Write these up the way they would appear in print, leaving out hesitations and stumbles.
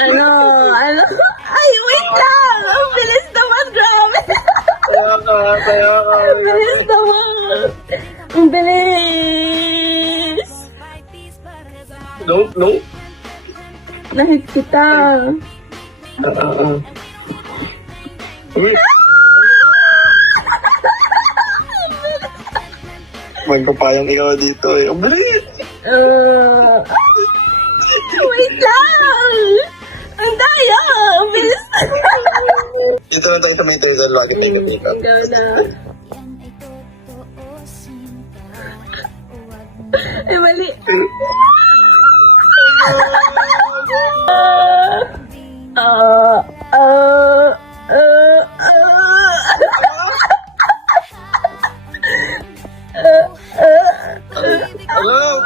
Ano? Ano? Ay, wait lang! Ang bilis naman, grabe! Kaya ka. Ang bilis naman! Ang bilis! No? Nahit kita. Uy! Magpapayang ikaw dito eh. Ang bilis! Wait lang! Ang daya! Ang bilis naman! Dito na tayo sa may turtle. Lagi tayo kapita. Ang gana. Ay, mali. Hello!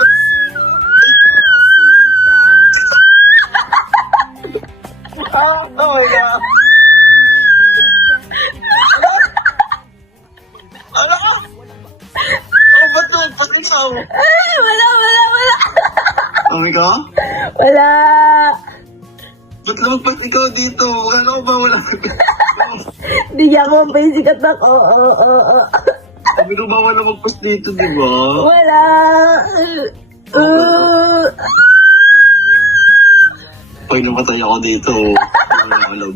Oh my God! Ano? Oh, ba't doon? Ba't ikaw? Ay, wala. Kami ka? Wala. Ba't lumagpas ikaw dito? Kala ko ba wala? Hindi niya ako sikat ako. Sabi ko ba wala magpas dito, di ba? Wala. Pag namatay ako dito, wala alam.